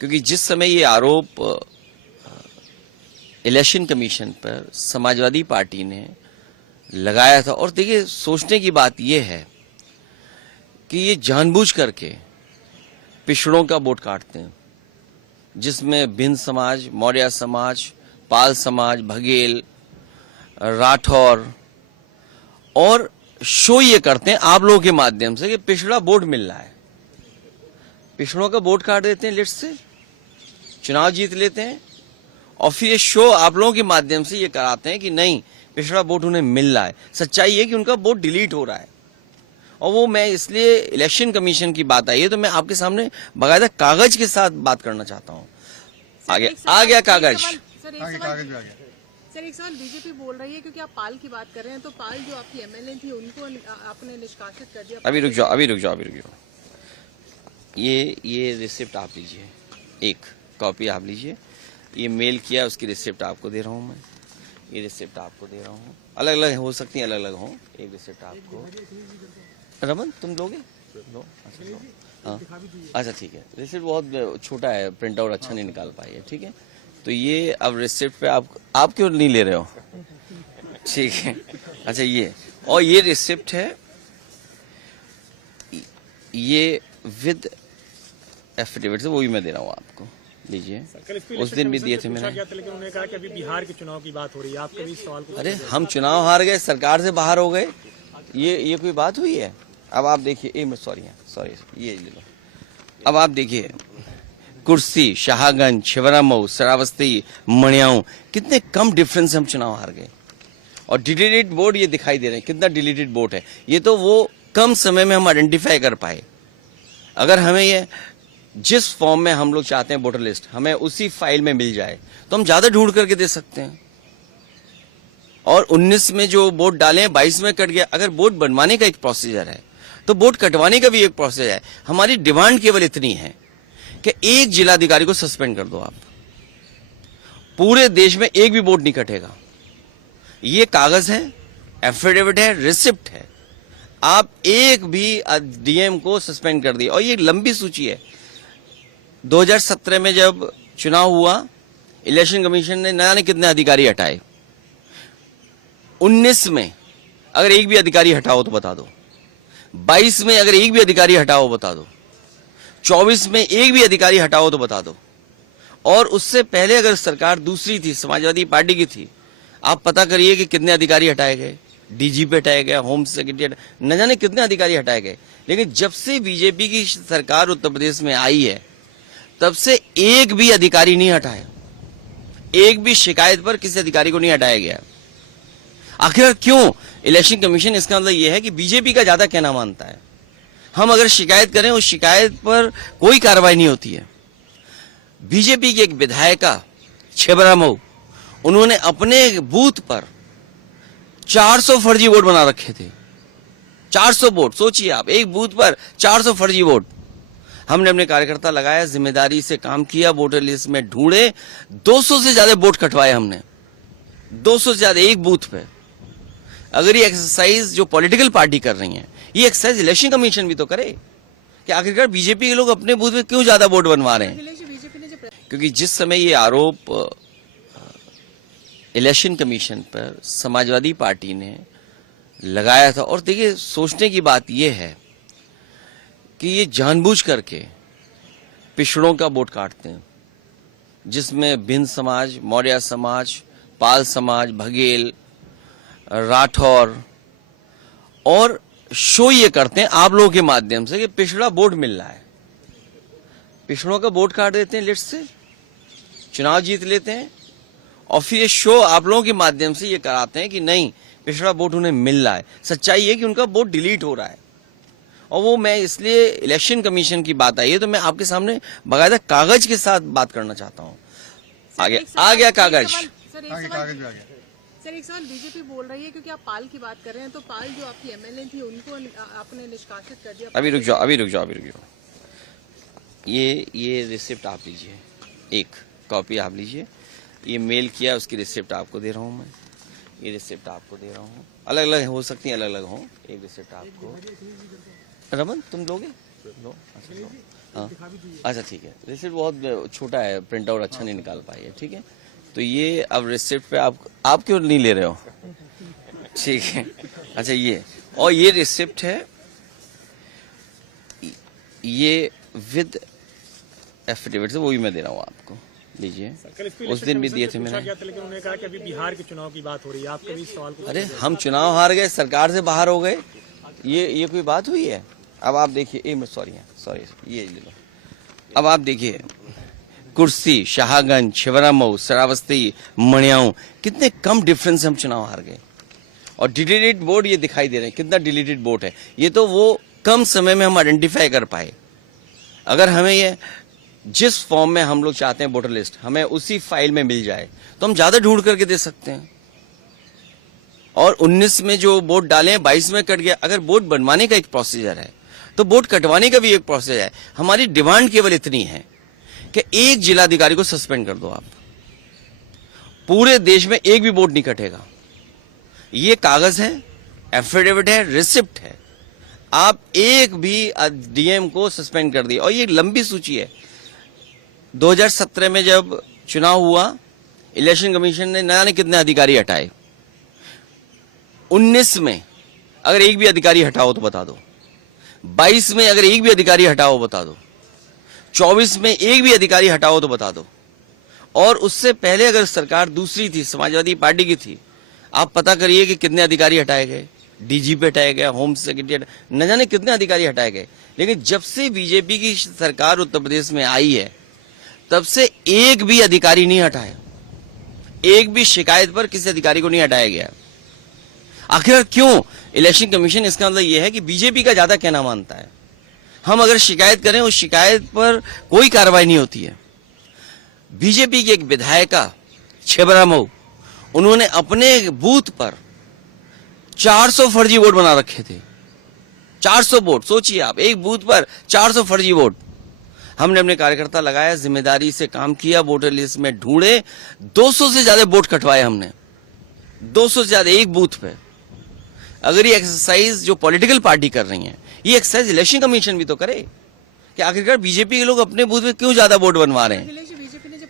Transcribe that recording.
क्योंकि जिस समय ये आरोप इलेक्शन कमीशन पर समाजवादी पार्टी ने लगाया था, और देखिए सोचने की बात यह है कि ये जानबूझ करके पिछड़ों का वोट काटते हैं, जिसमें भिन्न समाज, मौर्य समाज, पाल समाज, बघेल, राठौर, और शो ये करते हैं आप लोगों के माध्यम से कि पिछड़ा वोट मिल रहा है, पिछड़ों का वोट काट देते हैं, लिस्ट से चुनाव जीत लेते हैं, और फिर ये शो आप लोगों के माध्यम से ये कराते हैं कि नहीं पिछड़ा वोट उन्हें मिल रहा है। सच्चाई है कि उनका वोट डिलीट हो रहा है। और वो मैं इसलिए इलेक्शन कमीशन की बात आई है तो मैं आपके सामने बाकायदा कागज के साथ बात करना चाहता हूँ। आ गया कागज। सर एक सवाल बीजेपी बोल रही है, क्योंकि आप पाल की बात कर रहे हैं, तो पाल जो आपकी एमएलए थी उनको आपने निष्कासित कर दिया। अभी रुक जाओ। ये रिसिप्ट आप लीजिए, एक कॉपी आप लीजिए। ये मेल किया, उसकी रिसिप्ट आपको दे रहा हूँ मैं। ये रिसिप्ट आपको दे रहा हूँ, अलग अलग हो सकती है, अलग अलग हो। एक रिसिप्ट आपको, रमन तुम लोगे? लो। अच्छा लो। हाँ अच्छा ठीक है। रिसिप्ट बहुत छोटा है, प्रिंट आउट अच्छा नहीं निकाल पाई है, ठीक है। तो ये अब रिसिप्ट पे आप क्यों नहीं ले रहे हो? ठीक है। अच्छा ये, और ये रिसिप्ट है, ये विद एफिडेविट से, वो भी मैं दे रहा हूँ आपको, लीजिए। उस दिन भी दिए थे मैंने। लेकिन उन्होंने कहा कि अभी बिहार के चुनाव की बात हो रही है, आपके भी सवाल को। अरे हम चुनाव हार गए, सरकार से बाहर हो गए, ये कोई बात हुई है? अब आप देखिए, सॉरी ये ले लो। अब आप देखिए, कुर्सी, शाहगंज, छिबरामऊ, श्रावस्ती, मणियाऊ, कितने कम डिफरेंस से हम चुनाव हार गए। और डिलीटेड वोट ये दिखाई दे रहे हैं, कितना डिलीटेड वोट है। ये तो वो कम समय में हम आइडेंटिफाई कर पाए। अगर हमें ये जिस फॉर्म में हम लोग चाहते हैं वोटर लिस्ट, हमें उसी फाइल में मिल जाए तो हम ज्यादा ढूंढ करके दे सकते हैं। और 19 में जो वोट डाले हैं 22 में कट गया। अगर वोट बनवाने का एक प्रोसीजर है तो वोट कटवाने का भी एक प्रोसीजर है। हमारी डिमांड केवल इतनी है कि एक जिलाधिकारी को सस्पेंड कर दो आप, पूरे देश में एक भी वोट नहीं कटेगा। ये कागज है, एफिडेविट है, रिसिप्ट है। आप एक भी डीएम को सस्पेंड कर दिए। और ये लंबी सूची है। 2017 में जब चुनाव हुआ, इलेक्शन कमीशन ने न जाने कितने अधिकारी हटाए। 19 में अगर एक भी अधिकारी हटाओ तो बता दो। 22 में अगर एक भी अधिकारी हटाओ बता दो। 24 में एक भी अधिकारी हटाओ तो बता दो। और उससे पहले अगर सरकार दूसरी थी, समाजवादी पार्टी की थी, आप पता करिए कि कितने अधिकारी हटाए गए। डीजीपी हटाया गया, होम सेक्रेटरी, न जाने कितने अधिकारी हटाए गए। लेकिन जब से बीजेपी की सरकार उत्तर प्रदेश में आई है तब से एक भी अधिकारी नहीं हटाया। एक भी शिकायत पर किसी अधिकारी को नहीं हटाया गया। आखिर क्यों? इलेक्शन कमीशन, इसका मतलब यह है कि बीजेपी का ज्यादा कहना मानता है। हम अगर शिकायत करें, उस शिकायत पर कोई कार्रवाई नहीं होती है। बीजेपी की एक विधायिका छिबरामऊ, उन्होंने अपने बूथ पर 400 फर्जी वोट बना रखे थे। 400 वोट, सोचिए आप, एक बूथ पर 400 फर्जी वोट। हमने अपने कार्यकर्ता लगाया, जिम्मेदारी से काम किया, वोटर लिस्ट में ढूंढे, 200 से ज्यादा वोट कटवाए हमने, 200 से ज्यादा एक बूथ पे। अगर ये एक्सरसाइज जो पॉलिटिकल पार्टी कर रही है, ये एक्सरसाइज इलेक्शन कमीशन भी तो करे कि आखिरकार बीजेपी के लोग अपने बूथ में क्यों ज्यादा वोट बनवा रहे हैं। क्योंकि जिस समय ये आरोप इलेक्शन कमीशन पर समाजवादी पार्टी ने लगाया था, और देखिए सोचने की बात यह है कि ये जानबूझ करके पिछड़ों का वोट काटते हैं, जिसमें भिन्न समाज, मौर्य समाज, पाल समाज, बघेल, राठौर, और शो ये करते हैं आप लोगों के माध्यम से कि पिछड़ा वोट मिल रहा है, पिछड़ों का वोट काट देते हैं, लिस्ट से चुनाव जीत लेते हैं, और फिर ये शो आप लोगों के माध्यम से ये कराते हैं कि नहीं पिछड़ा वोट उन्हें मिल रहा है। सच्चाई है कि उनका वोट डिलीट हो रहा है। और वो मैं इसलिए इलेक्शन कमीशन की बात आई है तो मैं आपके सामने बाकायदा कागज के साथ बात करना चाहता हूँ। आ गया कागज। सर एक सवाल बीजेपी बोल रही है, क्योंकि आप पाल की बात कर रहे हैं, तो पाल जो आपकी एमएलए थी उनको आपने निष्कासित कर दिया। अभी रुक जाओ। ये रिसिप्ट आप लीजिए, एक कॉपी आप लीजिए। ये मेल किया, उसकी रिसिप्ट आपको दे रहा हूँ मैं। ये रिसिप्ट आपको दे रहा हूँ, अलग अलग हो सकती है, अलग अलग हो। एक रिसिप्ट आपको, रमन तुम लोगे? लो। अच्छा लो। हाँ अच्छा ठीक है, रिसिप्ट बहुत छोटा है, प्रिंट आउट अच्छा नहीं निकाल पाई है, ठीक है। तो ये अब रिसिप्ट पे आप क्यों नहीं ले रहे हो? ठीक है, अच्छा ये, और ये रिसिप्ट है, ये विद एफिडेविट से, वो भी मैं दे रहा हूँ आपको, लीजिए। कल इस पे उस दिन भी दिए थे पूछा मैंने। गया था, लेकिन उन्होंने कहा कि अभी बिहार के चुनाव की बात हो रही है, आपका भी इस सवाल को। अरे हम चुनाव हार गए, सरकार से बाहर हो गए, ये कोई बात हुई है? अब आप देखिए, सॉरी ये ले लो। अब आप देखिए, कुर्सी, शाहगंज, शिवरामऊ, श्रावस्ती, मणियाऊ, कितने कम डिफरेंस से हम चुनाव हार गए। और डिलीटेड वोट ये दिखाई दे रहे हैं, कितना डिलीटेड वोट है। ये तो वो कम समय में हम आइडेंटिफाई कर पाए। अगर हमें ये जिस फॉर्म में हम लोग चाहते हैं वोटर लिस्ट, हमें उसी फाइल में मिल जाए तो हम ज्यादा ढूंढ करके दे सकते हैं। और 19 में जो वोट डाले हैं 22 में कट गया। अगर वोट बनवाने का एक प्रोसीजर है तो वोट कटवाने का भी एक प्रोसीजर है। हमारी डिमांड केवल इतनी है कि एक जिलाधिकारी को सस्पेंड कर दो आप, पूरे देश में एक भी वोट नहीं कटेगा। ये कागज है, एफिडेविट है, रिसिप्ट है, आप एक भी डीएम को सस्पेंड कर दिया। और ये लंबी सूची है। 2017 में जब चुनाव हुआ, इलेक्शन कमीशन ने न जाने कितने अधिकारी हटाए। 19 में अगर एक भी अधिकारी हटाओ तो बता दो, 22 में अगर एक भी अधिकारी हटाओ बता दो, 24 में एक भी अधिकारी हटाओ तो बता दो। और उससे पहले अगर सरकार दूसरी थी, समाजवादी पार्टी की थी, आप पता करिए कि कितने अधिकारी हटाए गए। डीजीपी हटाया गया, होम सेक्रेटरी, न जाने कितने अधिकारी हटाए गए। लेकिन जब से बीजेपी की सरकार उत्तर प्रदेश में आई है, तब से एक भी अधिकारी नहीं हटाया, एक भी शिकायत पर किसी अधिकारी को नहीं हटाया गया। आखिर क्यों? इलेक्शन कमीशन, इसका मतलब यह है कि बीजेपी का ज्यादा कहना मानता है। हम अगर शिकायत करें, उस शिकायत पर कोई कार्रवाई नहीं होती है। बीजेपी की एक विधायिका छिबरामऊ, उन्होंने अपने बूथ पर 400 फर्जी वोट बना रखे थे। 400 वोट, सोचिए आप, एक बूथ पर 400 फर्जी वोट। हमने अपने कार्यकर्ता लगाया, जिम्मेदारी से काम किया, वोटर लिस्ट में ढूंढे, 200 से ज्यादा वोट कटवाए हमने, 200 से ज्यादा एक बूथ पे। अगर ये एक्सरसाइज जो पॉलिटिकल पार्टी कर रही है, ये एक्सरसाइज इलेक्शन कमीशन भी तो करे कि आखिरकार बीजेपी के लोग अपने बूथ में क्यों ज्यादा वोट बनवा रहे हैं। बीजेपी ने जो